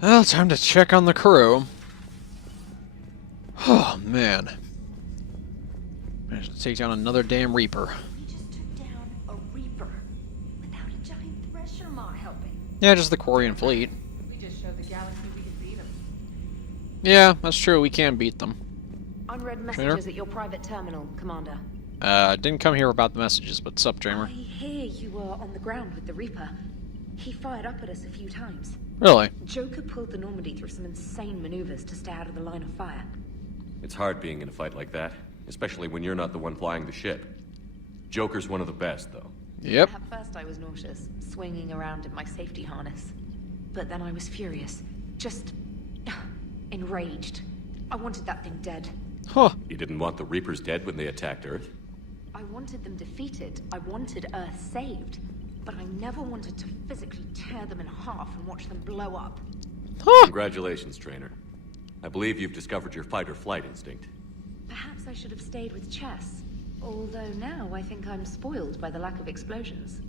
Well, time to check on the crew. Oh, man. Managed to take down another damn Reaper. We just took down a Reaper without a giant thresher maw helping. Yeah, just the Quarian fleet. We just showed the galaxy we could beat them. Yeah, that's true. We can beat them. Unread messages at your private terminal, Commander. Didn't come here about the messages, but sup, Dreamer? I hear you were on the ground with the Reaper. He fired up at us a few times. Really? Joker pulled the Normandy through some insane maneuvers to stay out of the line of fire. It's hard being in a fight like that, especially when you're not the one flying the ship. Joker's one of the best, though. Yep. At first I was nauseous, swinging around in my safety harness. But then I was furious. Just... enraged. I wanted that thing dead. Huh. You didn't want the Reapers dead when they attacked Earth? I wanted them defeated. I wanted Earth saved. But I never wanted to physically tear them in half and watch them blow up. Huh. Congratulations, Trainer. I believe you've discovered your fight-or-flight instinct. Perhaps I should have stayed with chess. Although now I think I'm spoiled by the lack of explosions.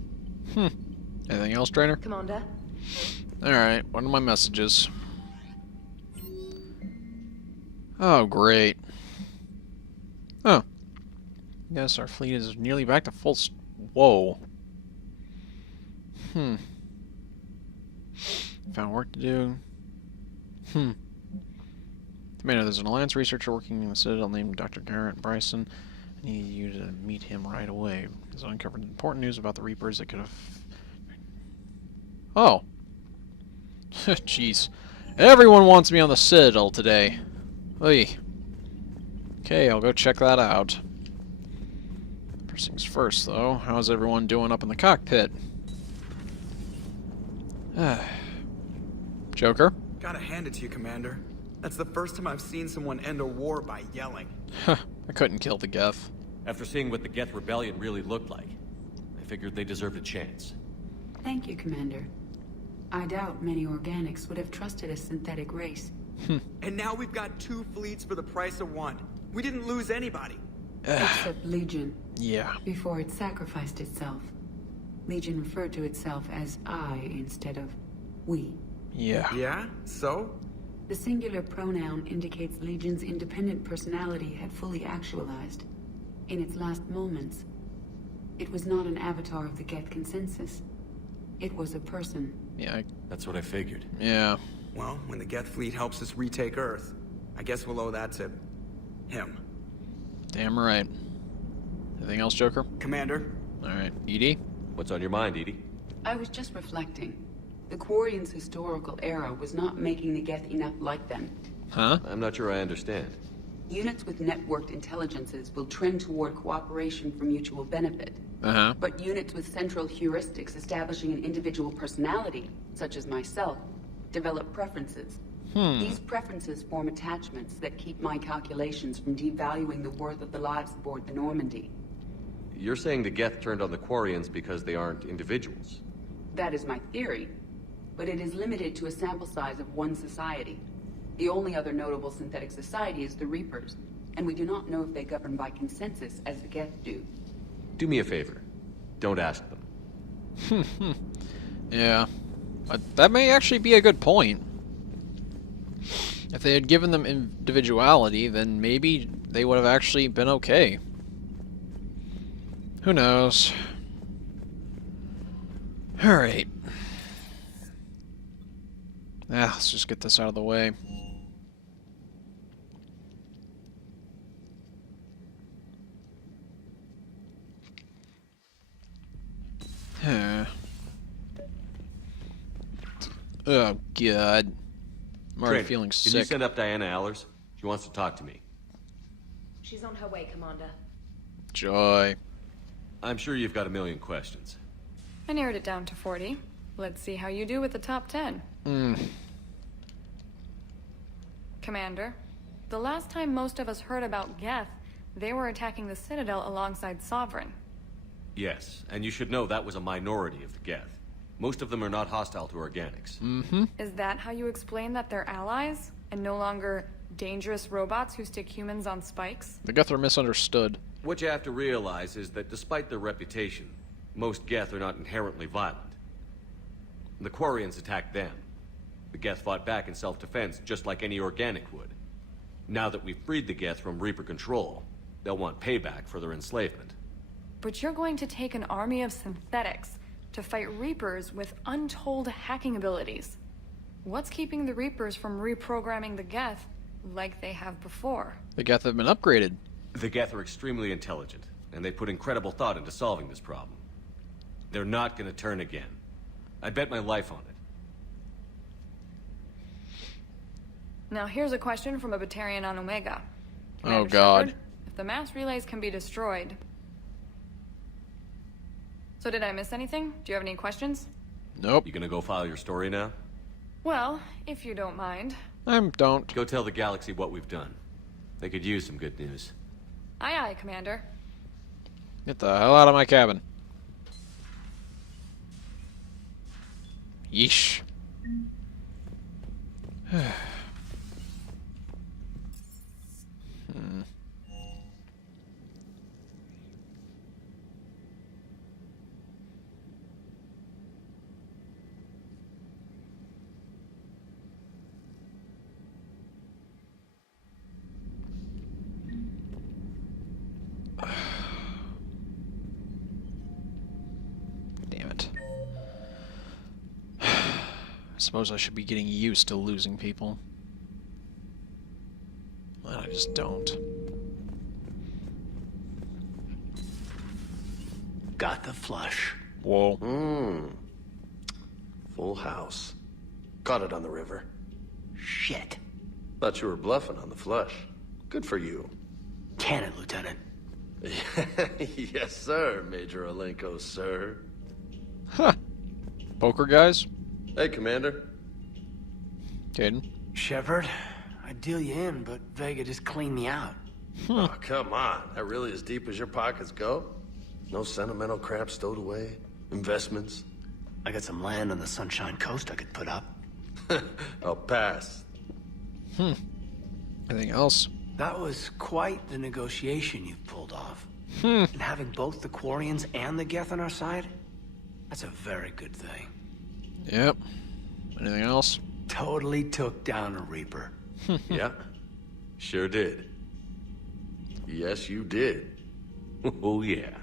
Anything else, Trainer? Commander? Alright, what are my messages? Oh, great. Oh. Yes, our fleet is nearly back to full whoa. Found work to do. Commander, there's an Alliance researcher working in the Citadel named Dr. Garrett Bryson. I need you to meet him right away. He's uncovered important news about the Reapers that could have... Oh. Jeez. Everyone wants me on the Citadel today. Oy. Okay, I'll go check that out. First things first, though. How's everyone doing up in the cockpit? Joker? Gotta hand it to you, Commander. That's the first time I've seen someone end a war by yelling. I couldn't kill the Geth. After seeing what the Geth Rebellion really looked like, I figured they deserved a chance. Thank you, Commander. I doubt many organics would have trusted a synthetic race. And now we've got 2 fleets for the price of 1. We didn't lose anybody. Except Legion, Yeah. before it sacrificed itself. Legion referred to itself as I instead of we. Yeah. Yeah? So? The singular pronoun indicates Legion's independent personality had fully actualized. In its last moments, it was not an avatar of the Geth consensus. It was a person. Yeah. That's what I figured. Yeah. Well, when the Geth fleet helps us retake Earth, I guess we'll owe that to... him. Damn right. Anything else, Joker? Commander? Alright. Edie? What's on your mind, Edie? I was just reflecting. The Quarians' historical era was not making the Geth enough like them. Huh? I'm not sure I understand. Units with networked intelligences will trend toward cooperation for mutual benefit. Uh-huh. But units with central heuristics establishing an individual personality, such as myself, develop preferences. These preferences form attachments that keep my calculations from devaluing the worth of the lives aboard the Normandy. You're saying the Geth turned on the Quarians because they aren't individuals? That is my theory, but it is limited to a sample size of one society. The only other notable synthetic society is the Reapers, and we do not know if they govern by consensus as the Geth do. Do me a favor. Don't ask them. Yeah. That may actually be a good point. If they had given them individuality, then maybe they would have actually been okay. Who knows? Alright. Let's just get this out of the way. Oh, God. I'm already Trainer, feeling Can sick. you send up Diana Allers? She wants to talk to me. She's on her way, Commander. Joy. I'm sure you've got a million questions. I narrowed it down to 40. Let's see how you do with the top 10. Commander, the last time most of us heard about Geth, they were attacking the Citadel alongside Sovereign. Yes, and you should know that was a minority of the Geth. Most of them are not hostile to organics. Is that how you explain that they're allies, and no longer dangerous robots who stick humans on spikes? The Geth are misunderstood. What you have to realize is that despite their reputation, most Geth are not inherently violent. The Quarians attacked them. The Geth fought back in self-defense, just like any organic would. Now that we've freed the Geth from Reaper control, they'll want payback for their enslavement. But you're going to take an army of synthetics to fight Reapers with untold hacking abilities. What's keeping the Reapers from reprogramming the Geth like they have before? The Geth have been upgraded. The Geth are extremely intelligent, and they put incredible thought into solving this problem. They're not gonna turn again. I bet my life on it. Now here's a question from a Batarian on Omega. Oh, Commander God. Shepard, if the mass relays can be destroyed... So did I miss anything? Do you have any questions? Nope. You gonna go file your story now? Well, if you don't mind. Don't. Go tell the galaxy what we've done. They could use some good news. Aye aye, Commander. Get the hell out of my cabin. Yeesh. Damn it. I suppose I should be getting used to losing people. But I just don't. Got the flush. Whoa. Full house. Caught it on the river. Shit. Thought you were bluffing on the flush. Good for you. Can it, Lieutenant? Yes, sir, Major Olenko, sir. Huh. Poker guys? Hey, Commander. Caden? Shepard, I'd deal you in, but Vega just cleaned me out. Oh, come on. That really as deep as your pockets go? No sentimental crap stowed away? Investments? I got some land on the Sunshine Coast I could put up. I'll pass. Anything else? That was quite the negotiation you've pulled off. And having both the Quarians and the Geth on our side, that's a very good thing. Yep. Anything else? Totally took down a Reaper. Yeah, sure did. Yes, you did. Oh yeah.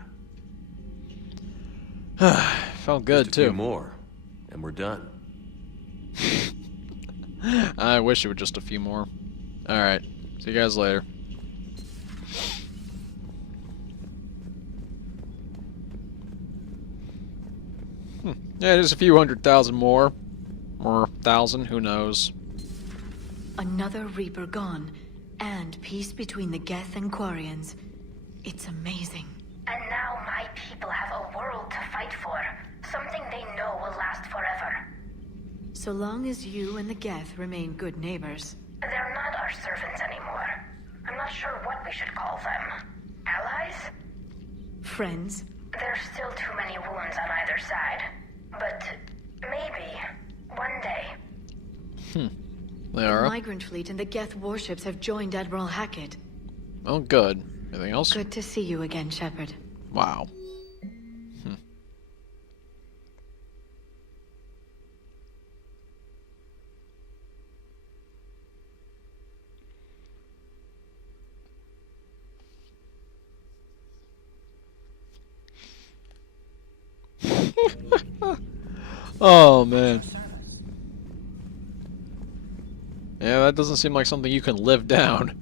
Felt good, Just a few too. more, and we're done. I wish it were just a few more. Alright. See you guys later. Yeah, just a few 100,000 more. Or 1,000, who knows. Another Reaper gone, and peace between the Geth and Quarians. It's amazing. And now my people have a world to fight for. Something they know will last forever. So long as you and the Geth remain good neighbors. They're not our servants anymore. I'm not sure what we should call them. Allies? Friends? There's still too many wounds on either side. But maybe one day. They The are. migrant fleet and the Geth warships have joined Admiral Hackett. Oh, good. Anything else? Good to see you again, Shepard. Wow. Oh, man. Yeah, that doesn't seem like something you can live down.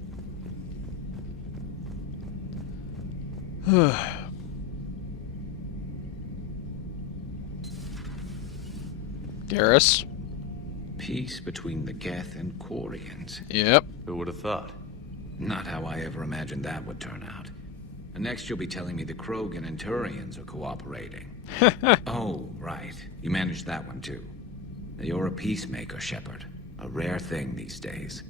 Garrus? Peace between the Geth and Quarians. Yep. Who would have thought? Not how I ever imagined that would turn out. And next you'll be telling me the Krogan and Turians are cooperating. Oh, right. You managed that one too. You're a peacemaker, Shepard. A rare thing these days.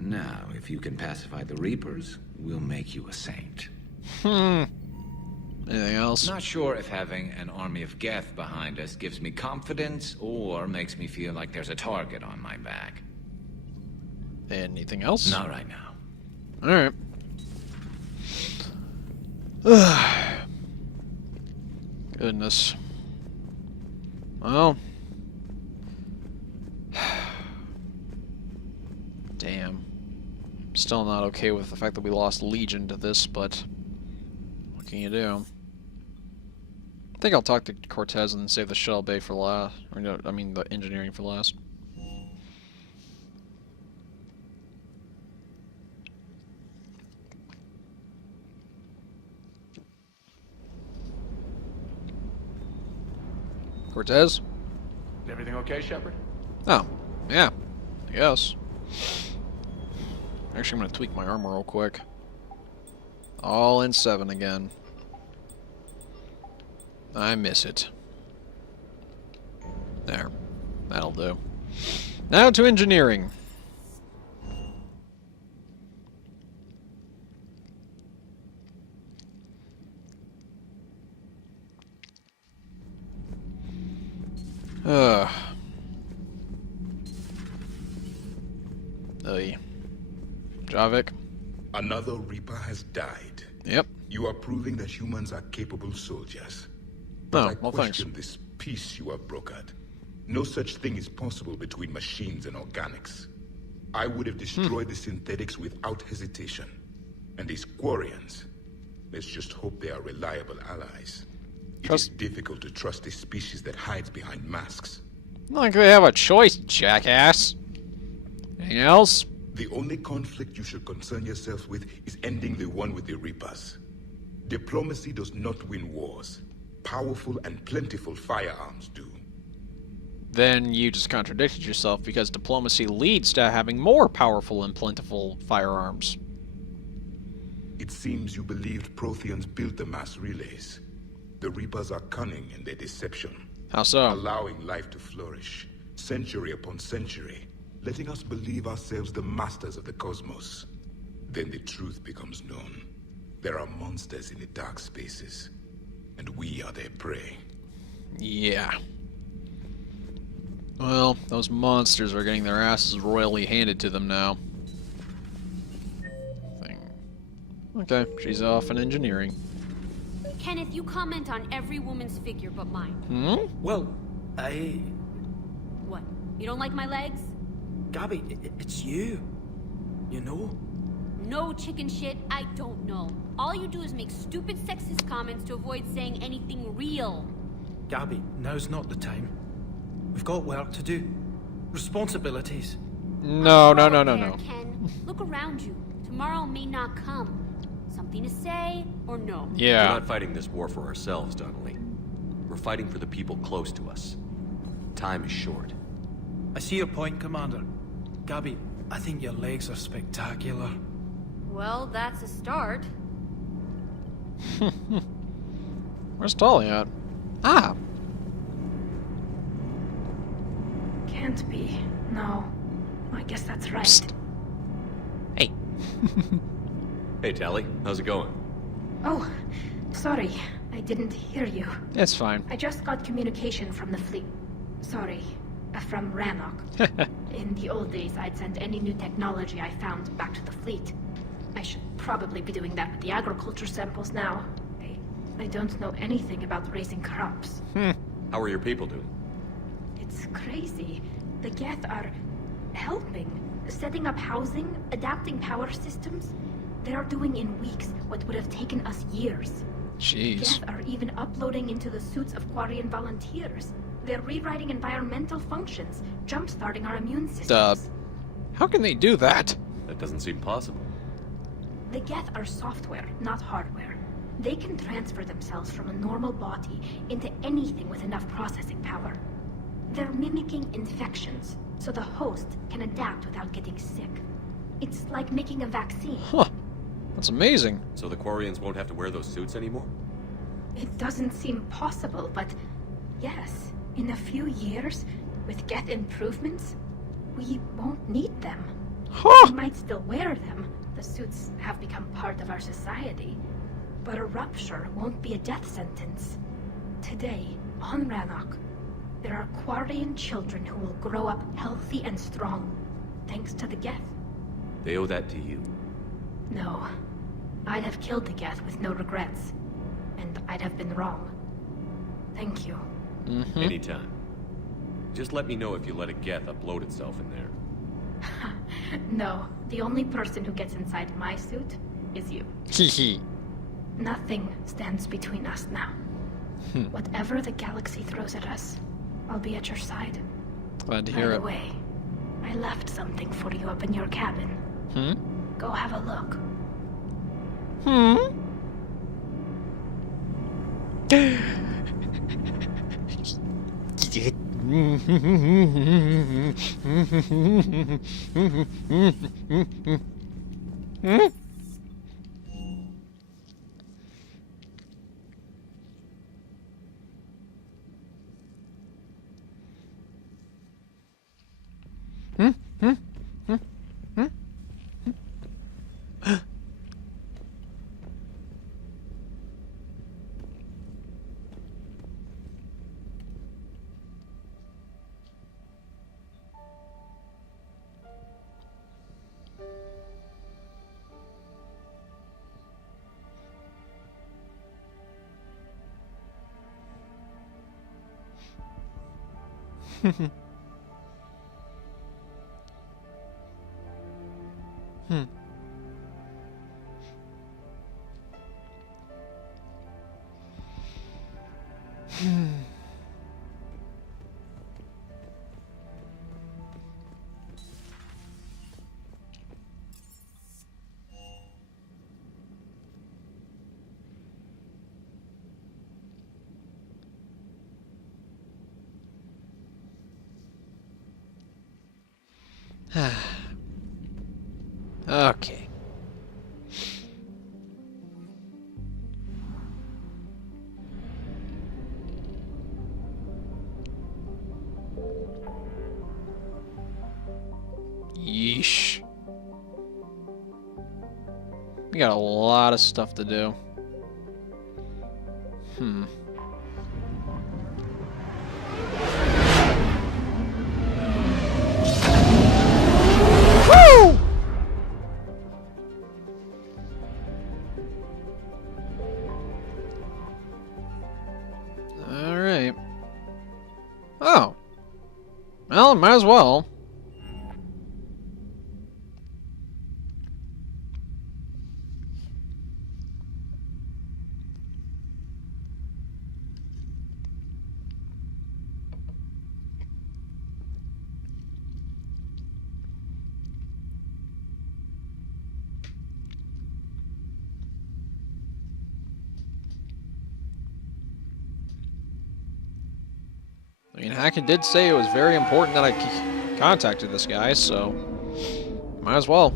Now, if you can pacify the Reapers, we'll make you a saint. Anything else? Not sure if having an army of Geth behind us gives me confidence or makes me feel like there's a target on my back. Anything else? Not right now. Alright. Goodness. Well. Damn. Still not okay with the fact that we lost Legion to this, but what can you do? I think I'll talk to Cortez and save the shuttle bay for last. Or no, I mean the engineering for last. Cortez? Everything okay, Shepard? Oh, yeah. I guess. Actually, I'm gonna tweak my armor real quick. All in 7 again. I miss it. There. That'll do. Now to engineering. Javik. Another Reaper has died. Yep. You are proving that humans are capable soldiers. No, But I well, thanks. question this peace you have brokered. No such thing is possible between machines and organics. I would have destroyed the synthetics without hesitation. And these Quarians, let's just hope they are reliable allies. It is difficult to trust a species that hides behind masks. Not like they have a choice, jackass. Anything else? The only conflict you should concern yourself with is ending the one with the Reapers. Diplomacy does not win wars. Powerful and plentiful firearms do. Then you just contradicted yourself, because diplomacy leads to having more powerful and plentiful firearms. It seems you believed Protheans built the mass relays. The Reapers are cunning in their deception. How so? Allowing life to flourish, century upon century, letting us believe ourselves the masters of the cosmos. Then the truth becomes known. There are monsters in the dark spaces, and we are their prey. Yeah. Well, those monsters are getting their asses royally handed to them now. Okay, she's off in engineering. Kenneth, you comment on every woman's figure but mine. Hmm? Well, What? You don't like my legs? Gabby, it's you. You know? No chicken shit, I don't know. All you do is make stupid sexist comments to avoid saying anything real. Gabby, now's not the time. We've got work to do. Responsibilities. No. Ken, look around you. Tomorrow may not come. Something to say or no? Yeah. We're not fighting this war for ourselves, Donnelly. We're fighting for the people close to us. Time is short. I see your point, Commander. Gabby, I think your legs are spectacular. Well, that's a start. Where's Dolly at? Ah! Can't be. No. I guess that's right. Psst. Hey. Hey, Tally. How's it going? Oh, sorry. I didn't hear you. It's fine. I just got communication from the fleet. Sorry. From Rannoch. In the old days, I'd send any new technology I found back to the fleet. I should probably be doing that with the agriculture samples now. I don't know anything about raising crops. How are your people doing? It's crazy. The Geth are helping. Setting up housing, adapting power systems. They are doing in weeks what would have taken us years. Jeez. Geth are even uploading into the suits of Quarian volunteers. They're rewriting environmental functions, jump-starting our immune systems. How can they do that? That doesn't seem possible. The Geth are software, not hardware. They can transfer themselves from a normal body into anything with enough processing power. They're mimicking infections, so the host can adapt without getting sick. It's like making a vaccine. Huh. That's amazing. So the Quarians won't have to wear those suits anymore? It doesn't seem possible, but yes, in a few years, with Geth improvements, we won't need them. Huh. We might still wear them. The suits have become part of our society. But a rupture won't be a death sentence. Today, on Rannoch, there are Quarian children who will grow up healthy and strong, thanks to the Geth. They owe that to you. No. I'd have killed the Geth with no regrets. And I'd have been wrong. Thank you. Anytime. Just let me know if you let a Geth upload itself in there. No, the only person who gets inside my suit is you. Hehe. Nothing stands between us now. Whatever the galaxy throws at us, I'll be at your side. Glad to By hear the it. way, I left something for you up in your cabin. Go have a look. Okay. Yeesh. We got a lot of stuff to do. Woo! Alright. Oh. Well, might as well. I mean, Hackett did say it was very important that I contacted this guy, so might as well.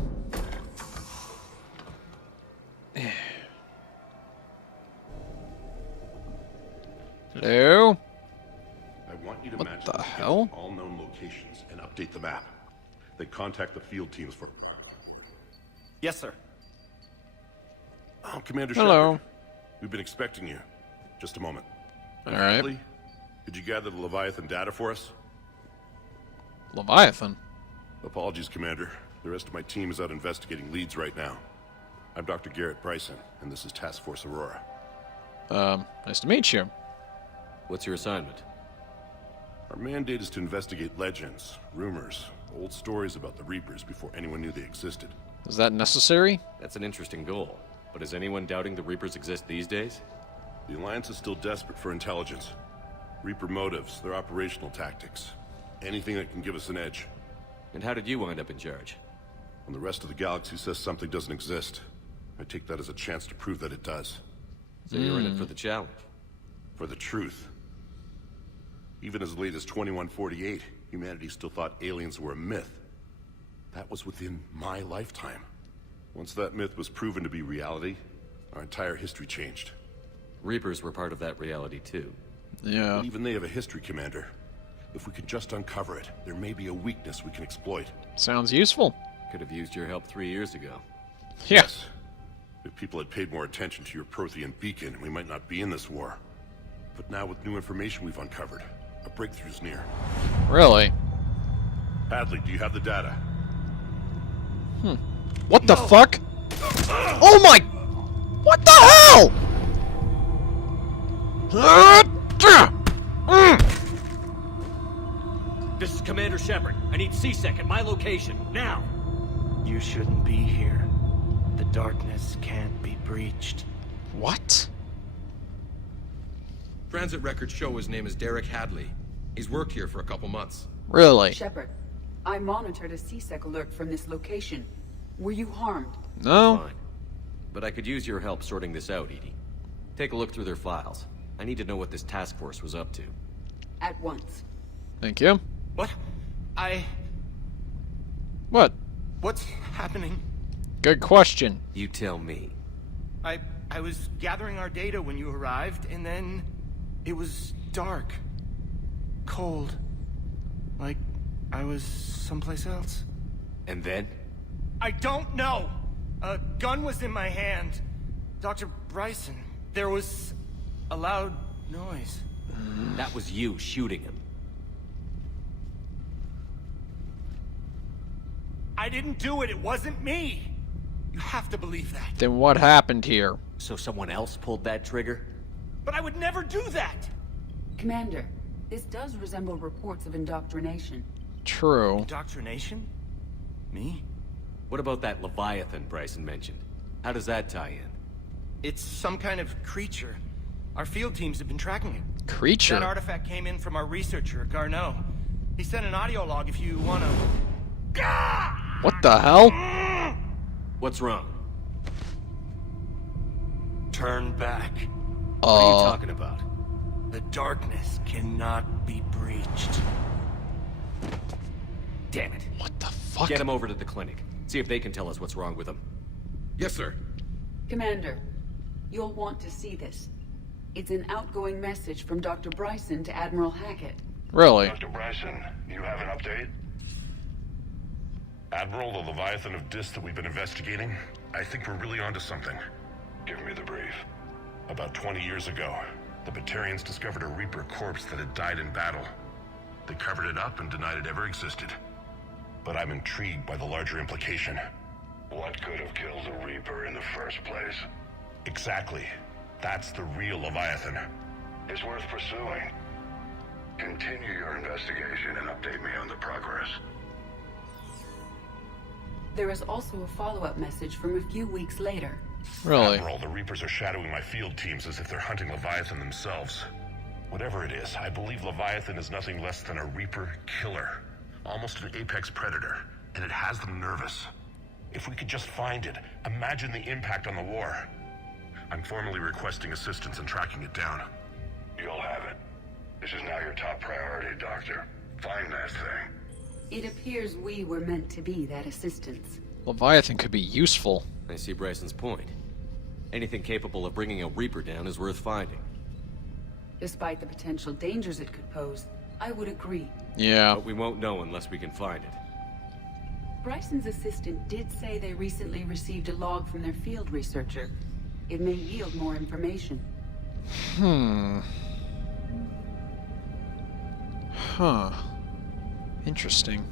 Hello? I want you to What match the hell? all known locations and update the map. Then contact the field teams for... Yes, sir. Oh, Commander Hello. Shepard. We've been expecting you. Just a moment. All right. Bradley, did you gather the Leviathan data for us? Leviathan? Apologies, Commander. The rest of my team is out investigating leads right now. I'm Dr. Garrett Bryson, and this is Task Force Aurora. Nice to meet you. What's your assignment? Our mandate is to investigate legends, rumors, old stories about the Reapers before anyone knew they existed. Is that necessary? That's an interesting goal. But is anyone doubting the Reapers exist these days? The Alliance is still desperate for intelligence. Reaper motives, their operational tactics. Anything that can give us an edge. And how did you wind up in charge? When the rest of the galaxy says something doesn't exist, I take that as a chance to prove that it does. So you're in it for the challenge? For the truth. Even as late as 2148, humanity still thought aliens were a myth. That was within my lifetime. Once that myth was proven to be reality, our entire history changed. Reapers were part of that reality too. Yeah. But even they have a history, Commander. If we could just uncover it, there may be a weakness we can exploit. Sounds useful. Could have used your help 3 years ago. Yes. If people had paid more attention to your Prothean beacon, we might not be in this war. But now with new information we've uncovered, a breakthrough's near. Really? Hadley, do you have the data? What the fuck? Oh my! What the hell? Discuss Commander Shepard, I need C-Sec at my location, now! You shouldn't be here. The darkness can't be breached. What? Transit records show his name is Derek Hadley. He's worked here for a couple months. Really? Shepard, I monitored a C-Sec alert from this location. Were you harmed? No. Fine. But I could use your help sorting this out, Edie. Take a look through their files. I need to know what this task force was up to. At once. Thank you. What? What? What's happening? Good question. You tell me. I was gathering our data when you arrived, and then it was dark. Cold. Like I was someplace else. And then? I don't know! A gun was in my hand. Dr. Bryson, there was a loud noise. That was you shooting him. I didn't do it, it wasn't me! You have to believe that. Then what happened here? So someone else pulled that trigger? But I would never do that! Commander, this does resemble reports of indoctrination. True. Indoctrination? Me? What about that Leviathan Bryson mentioned? How does that tie in? It's some kind of creature. Our field teams have been tracking it. Creature? That artifact came in from our researcher, Garneau. He sent an audio log if you wanna... What the hell? What's wrong? Turn back. What are you talking about? The darkness cannot be breached. Damn it. What the fuck? Get him over to the clinic. See if they can tell us what's wrong with him. Yes, sir. Commander, you'll want to see this. It's an outgoing message from Dr. Bryson to Admiral Hackett. Really? Dr. Bryson, you have an update? Admiral, the Leviathan of Dis that we've been investigating, I think we're really onto something. Give me the brief. About 20 years ago, the Batarians discovered a Reaper corpse that had died in battle. They covered it up and denied it ever existed. But I'm intrigued by the larger implication. What could have killed the Reaper in the first place? Exactly. That's the real Leviathan. It's worth pursuing. Continue your investigation and update me on the progress. There is also a follow-up message from a few weeks later. Really? Admiral, the Reapers are shadowing my field teams as if they're hunting Leviathan themselves. Whatever it is, I believe Leviathan is nothing less than a Reaper killer. Almost an apex predator, and it has them nervous. If we could just find it, imagine the impact on the war. I'm formally requesting assistance in tracking it down. You'll have it. This is now your top priority, Doctor. Find that thing. It appears we were meant to be that assistance. Leviathan could be useful. I see Bryson's point. Anything capable of bringing a Reaper down is worth finding. Despite the potential dangers it could pose, I would agree. Yeah. But we won't know unless we can find it. Bryson's assistant did say they recently received a log from their field researcher. It may yield more information. Huh. Interesting.